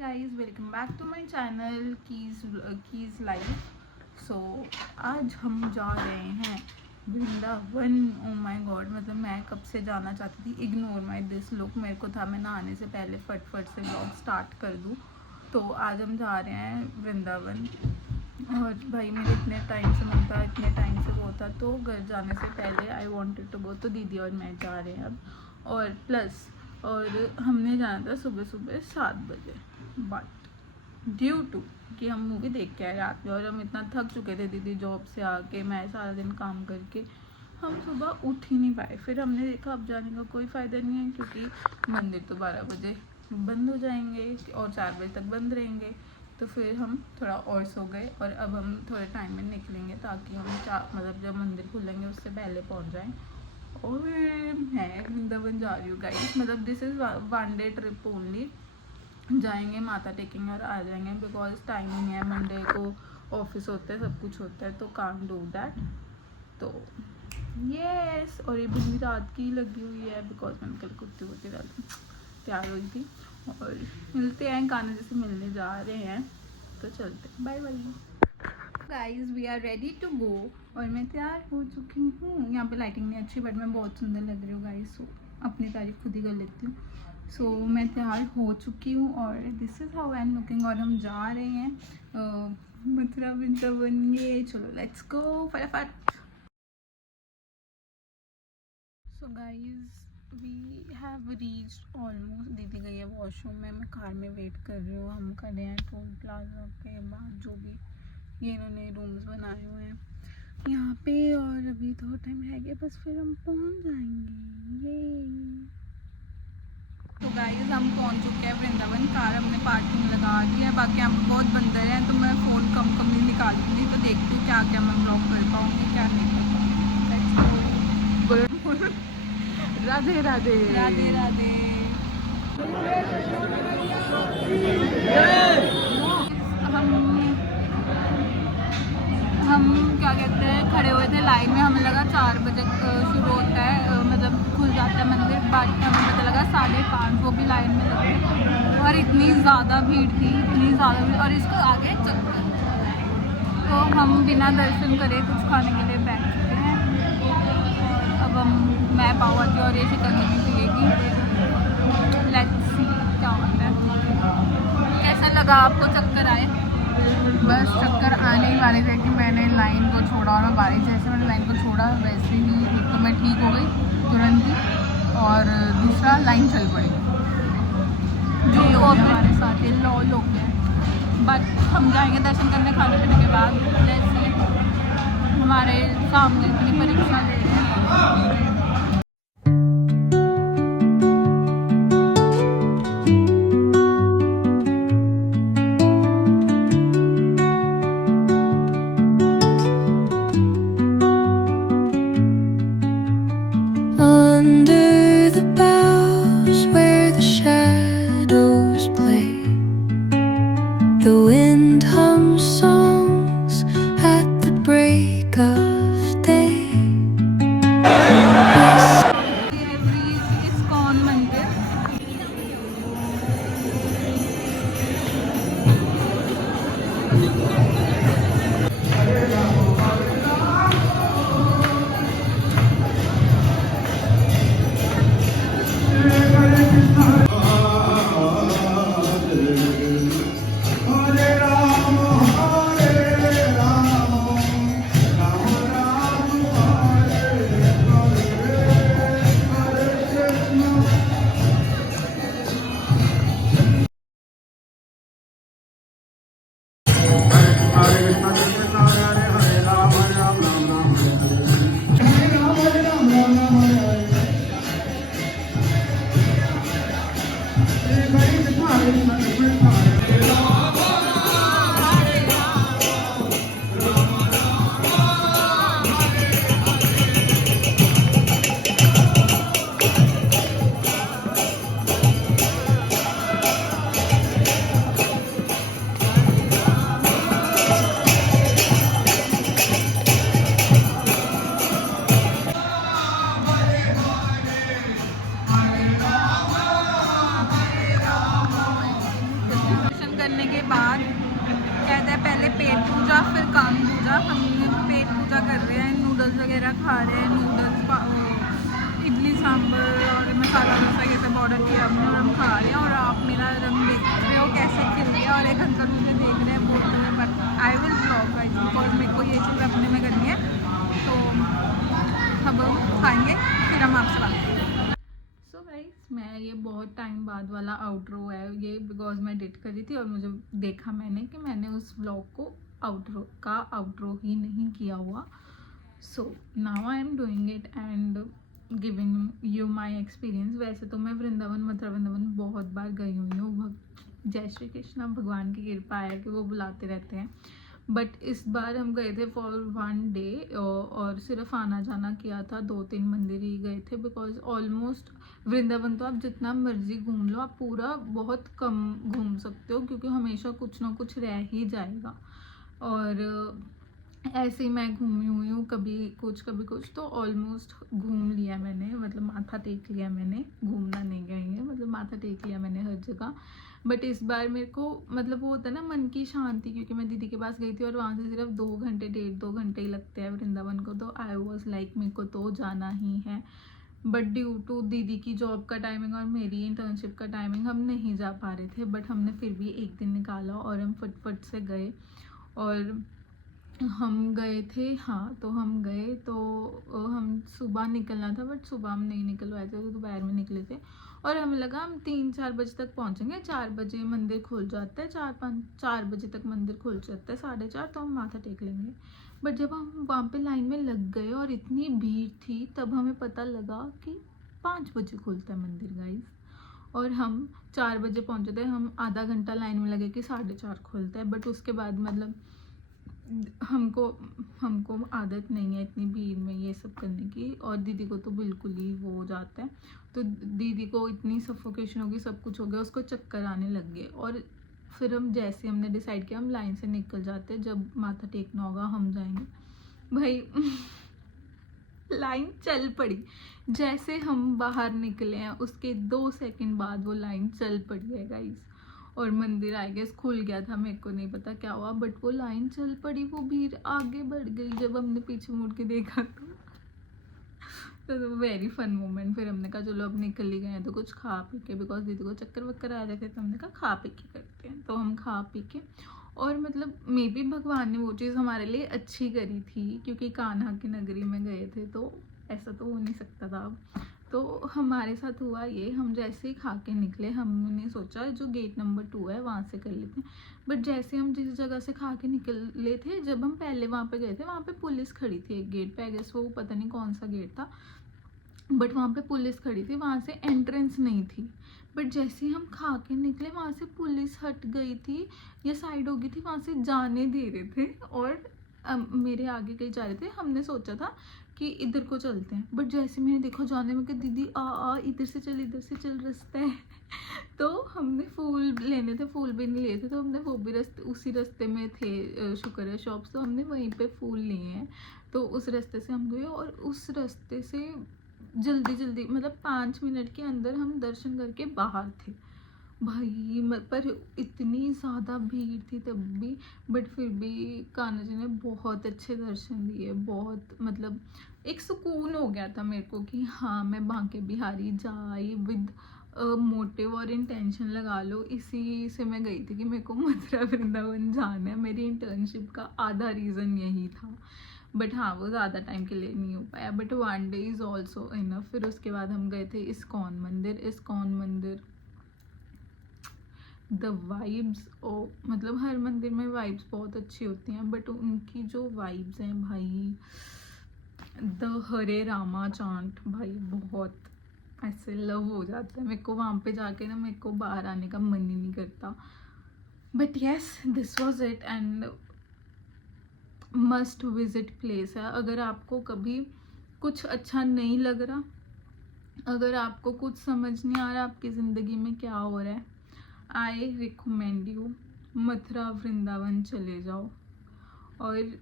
Guys, welcome back to my channel keys life. So आज हम जा रहे हैं वृंदावन। ओ माय गॉड, मतलब मैं कब से जाना चाहती थी। Ignore my this look. मेरे को था मैं नहाने से पहले फटफट से व्लॉग स्टार्ट कर दूँ। तो आज हम जा रहे हैं वृंदावन। और भाई मेरे इतने टाइम से मन था, इतने टाइम से वो था, तो घर जाने से पहले आई वांटेड टू गो। तो दीदी और मैं जा रहे हैं अब। और प्लस हमने जाना था सुबह सुबह 7 बजे, बट ड्यू टू कि हम मूवी देख के आए रात में और हम इतना थक चुके थे, दीदी जॉब से आके, मैं सारा दिन काम करके, हम सुबह उठ ही नहीं पाए। फिर हमने देखा अब जाने का कोई फ़ायदा नहीं है, क्योंकि मंदिर तो 12 बजे बंद हो जाएंगे और 4 बजे तक बंद रहेंगे। तो फिर हम थोड़ा और सो गए और अब हम थोड़े टाइम में निकलेंगे ताकि हम मतलब जब मंदिर खुलेंगे उससे पहले पहुंच जाएं। और मैं वृंदावन जा रही हूँ गाइस, मतलब this is 1 day trip only. जाएंगे, माथा टेकेंगे और आ जाएंगे, बिकॉज टाइमिंग है, मंडे को ऑफिस होता है, सब कुछ होता है, तो कांट डू दैट। तो यस, और ये भी रात की लगी हुई है बिकॉज मैंने कल कुत्ते वुत्ते तैयार हुई थी। और मिलते हैं, कान्हा जैसे मिलने जा रहे हैं, तो चलते हैं। Bye bye guys, we are ready to go. और मैं तैयार हो चुकी हूँ। यहाँ पे लाइटिंग नहीं अच्छी, बट मैं बहुत सुंदर लग रही हूँ गाइज। सो अपनी तारीफ खुद ही कर लेती हूँ। सो मैं तैयार हो चुकी हूँ और this is how I am looking. और हम जा रहे हैं मथुरा वृंदावन। ये चलो लेट्स गो फटाफट। So guys, we have reached almost. दीदी गई है वॉशरूम में, मैं कार में वेट कर रही हूँ। हम कर रहे हैं टोल प्लाजा के बाद जो भी ये इन्होंने रूम्स बनाए हुए हैं यहाँ पे, और अभी थोड़ा टाइम रह गया, बस फिर हम पहुँच जाएंगे। ये तो गाइस, हम पहुँच चुके हैं वृंदावन। कार हमने पार्किंग लगा दी है। बाकी यहाँ पे बहुत बंदर हैं, तो मैं फ़ोन कम ही निकालूंगी। तो देखती हूँ क्या क्या मैं ब्लॉग कर पाऊँगी, क्या नहीं कर पाऊँगी। राधे राधे राधे राधे। हम क्या कहते हैं, खड़े हुए थे लाइन में। हमें लगा 4 बजे शुरू होता है, मतलब खुल जाता है मंदिर। बाकी हमें पता लगा 5:30, वो भी लाइन में लगे। और इतनी ज़्यादा भीड़ थी, इतनी ज़्यादा भीड़, और इसको आगे चक्कर। तो हम बिना दर्शन करे कुछ खाने के लिए बैठ चुके हैं। अब मैं पाव भाजी और ये चिकन नहीं पिएगी। लेट्स सी क्या होता है। कैसा लगा आपको? चक्कर आए? बस चक्कर आने ही वाले थे कि मैंने लाइन को छोड़ा, और बारिश जैसे मैंने लाइन को छोड़ा वैसे ही तो मैं ठीक हो गई तुरंत ही, और दूसरा लाइन चल पड़ी। जो और हमारे साथ ये लोग हैं, बट हम जाएंगे दर्शन करने खाने पीने के बाद। जैसे हमारे सामने इतनी परीक्षा ले रहे हैं। Under the boughs where the shadows play, the wind hums songs at the break of day. ISKCON मंदिर। करने के बाद कहता है पहले पेट पूजा फिर कान पूजा। हम पेट पूजा कर रहे हैं, नूडल्स वगैरह खा रहे हैं, नूडल्स, इडली सांभर और मसाला डोसा ये सब ऑर्डर किया हमने और हम खा रहे हैं। और आप मेरा रंग देख रहे हो कैसे खिल गया, और एक अंकल मुझे देख रहे हैं बोल रहे हैं, but I will blog guys because मेरे को ये चीज़ अपने में करनी है। तो अब खाएँगे फिर हम आपसे बात करेंगे। सो गाइस, मैं ये बहुत टाइम बाद वाला आउटरो है ये, बिकॉज मैं एडिट करी थी और मुझे देखा मैंने कि मैंने उस व्लॉग को आउटरो ही नहीं किया हुआ। So now I am doing it and giving you my experience. वैसे तो मैं वृंदावन मथुरा वृंदावन बहुत बार गई हुई हूँ, जय श्री कृष्णा, भगवान की कृपा है कि वो बुलाते रहते हैं। बट इस बार हम गए थे फॉर 1 डे और सिर्फ आना जाना किया था, 2-3 मंदिर ही गए थे बिकॉज ऑलमोस्ट वृंदावन तो आप जितना मर्जी घूम लो, आप पूरा बहुत कम घूम सकते हो क्योंकि हमेशा कुछ ना कुछ रह ही जाएगा। और ऐसे ही मैं घूमी हुई हूँ, कभी कुछ तो ऑलमोस्ट घूम लिया मैंने, मतलब माथा टेक लिया मैंने, घूमना नहीं गई है, मतलब माथा टेक लिया मैंने हर जगह। बट इस बार मेरे को मतलब वो होता है ना मन की शांति, क्योंकि मैं दीदी के पास गई थी और वहाँ से सिर्फ 1.5-2 घंटे ही लगते हैं वृंदावन को। तो आई वॉज लाइक मेरे को तो जाना ही है, बट ड्यू टू दीदी की जॉब का टाइमिंग और मेरी इंटर्नशिप का टाइमिंग हम नहीं जा पा रहे थे। बट हमने फिर भी एक दिन निकाला और हम फटफट से गए। और हम गए थे, हाँ तो हम गए तो हम सुबह निकलना था बट सुबह हम नहीं निकल पाए थे, तो दोपहर में निकले थे और हमें लगा हम 3-4 बजे तक पहुंचेंगे। 4 बजे मंदिर खुल जाता है, 4 बजे तक मंदिर खुल जाता है, 4:30 तो हम माथा टेक लेंगे। बट जब हम वहाँ पे लाइन में लग गए और इतनी भीड़ थी, तब हमें पता लगा कि 5 बजे खुलता है मंदिर गाइस। और हम 4 बजे पहुँचे थे, हम आधा घंटा लाइन में लगे कि 4:30 खुलता है। बट उसके बाद मतलब हमको आदत नहीं है इतनी भीड़ में ये सब करने की, और दीदी को तो बिल्कुल ही वो हो जाता है। तो दीदी को इतनी सफोकेशन होगी, सब कुछ हो गया, उसको चक्कर आने लग गए। और फिर हम जैसे हमने डिसाइड किया हम लाइन से निकल जाते, जब माथा टेकना होगा हम जाएंगे। भाई लाइन चल पड़ी, जैसे हम बाहर निकले हैं उसके 2 सेकंड बाद वो लाइन चल पड़ी है गाइस। और मंदिर आई गेस खुल गया था, मेरे को नहीं पता क्या हुआ, बट वो लाइन चल पड़ी, वो भीड़ आगे बढ़ गई। जब हमने पीछे मुड़ के देखा तो वेरी फन मोमेंट। फिर हमने कहा चलो अब निकल ही गए हैं तो कुछ खा पी के, बिकॉज दीदी को चक्कर वक्कर आ रहे थे, तो हमने कहा खा पी के करते हैं। तो हम खा पी के, और मतलब मे बी भगवान ने वो चीज़ हमारे लिए अच्छी करी थी क्योंकि कान्हा की नगरी में गए थे, तो ऐसा तो हो नहीं सकता था अब। तो हमारे साथ हुआ ये, हम जैसे ही खा के निकले हमने सोचा जो गेट नंबर 2 है वहाँ से कर लेते हैं। बट जैसे हम जिस जगह से खा के निकले थे, जब हम पहले वहाँ पे गए थे वहाँ पे पुलिस खड़ी थी एक गेट पे, आई गेस वो पता नहीं कौन सा गेट था, बट वहाँ पे पुलिस खड़ी थी, वहाँ से एंट्रेंस नहीं थी। बट जैसे ही हम खा के निकले वहाँ से पुलिस हट गई थी या साइड हो गई थी, वहाँ से जाने दे रहे थे और मेरे आगे कहीं जा रहे थे। हमने सोचा था कि इधर को चलते हैं, बट जैसे मैंने देखा जाने में कि दीदी आ इधर से चल रास्ता है। तो हमने फूल लेने थे, फूल भी नहीं लिए थे, तो हमने वो भी उसी रास्ते में थे शुक्र है शॉप्स, तो हमने वहीं पे फूल लिए हैं। तो उस रास्ते से हम गए और उस रास्ते से जल्दी मतलब 5 मिनट के अंदर हम दर्शन करके बाहर थे भाई। पर इतनी ज़्यादा भीड़ थी तब भी, बट फिर भी कान्हा जी ने बहुत अच्छे दर्शन दिए, बहुत मतलब एक सुकून हो गया था मेरे को कि हाँ मैं बांके बिहारी जाई विद मोटिव और इंटेंशन लगा लो। इसी से मैं गई थी कि मेरे को मथुरा वृंदावन जाना है, मेरी इंटर्नशिप का आधा रीज़न यही था। बट हाँ वो ज़्यादा टाइम के लिए नहीं हो पाया, but 1 day is also enough. फिर उसके बाद हम गए थे इस्कॉन मंदिर। द वाइब्स मतलब हर मंदिर में वाइब्स बहुत अच्छी होती हैं, बट उनकी जो वाइब्स हैं भाई, द हरे रामा चांट भाई बहुत ऐसे लव हो जाता है मेरे को वहाँ पे जाके ना, मेरे को बाहर आने का मन ही नहीं करता। But yes this was it and must visit place है। अगर आपको कभी कुछ अच्छा नहीं लग रहा, अगर आपको कुछ समझ नहीं आ रहा आपकी ज़िंदगी में क्या हो रहा है, I recommend you Mathura Vrindavan चले जाओ। और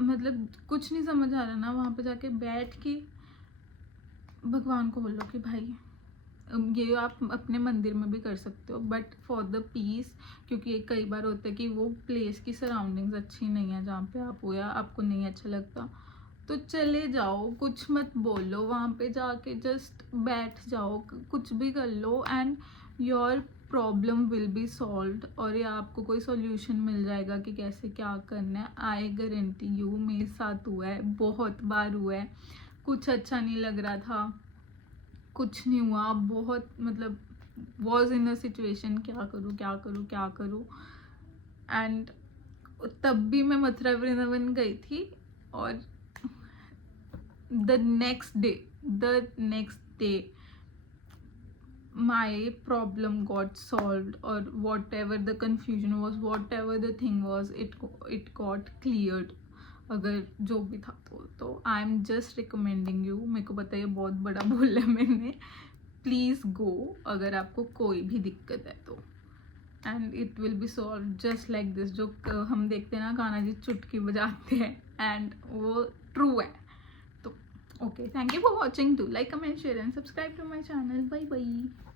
मतलब कुछ नहीं समझ आ रहा ना, वहाँ पे जाके बैठ के भगवान को बोलो कि भाई ये आप अपने मंदिर में भी कर सकते हो, बट फॉर द पीस, क्योंकि कई बार होता है कि वो प्लेस की सराउंडिंग्स अच्छी नहीं है जहाँ पे आप हो, या आपको नहीं अच्छा लगता, तो चले जाओ, कुछ मत बोलो वहाँ पे जाके, जस्ट बैठ जाओ, कुछ भी कर लो and your problem will be solved, और या आपको कोई सॉल्यूशन मिल जाएगा कि कैसे क्या करना है। आई गारंटी यू, मेरे साथ हुआ है, बहुत बार हुआ है, कुछ अच्छा नहीं लग रहा था, कुछ नहीं हुआ, बहुत मतलब वॉज इन अ सिचुएशन, क्या करूँ क्या करूँ क्या करूँ, एंड तब भी मैं मथुरा वृंदावन गई थी, और the next day my problem got solved, or whatever the confusion was, whatever the thing was, it got cleared, अगर जो भी था तो I am just recommending you. मेरे को पता है ये बहुत बड़ा बोला है मैंने, प्लीज़ गो अगर आपको कोई भी दिक्कत है तो, and it will be solve just like this. जो हम देखते हैं ना कान्हा जी चुटकी बजाते हैं, एंड वो ट्रू है। तो okay, thank you for watching. Do like, comment, share and subscribe to my channel. Bye bye.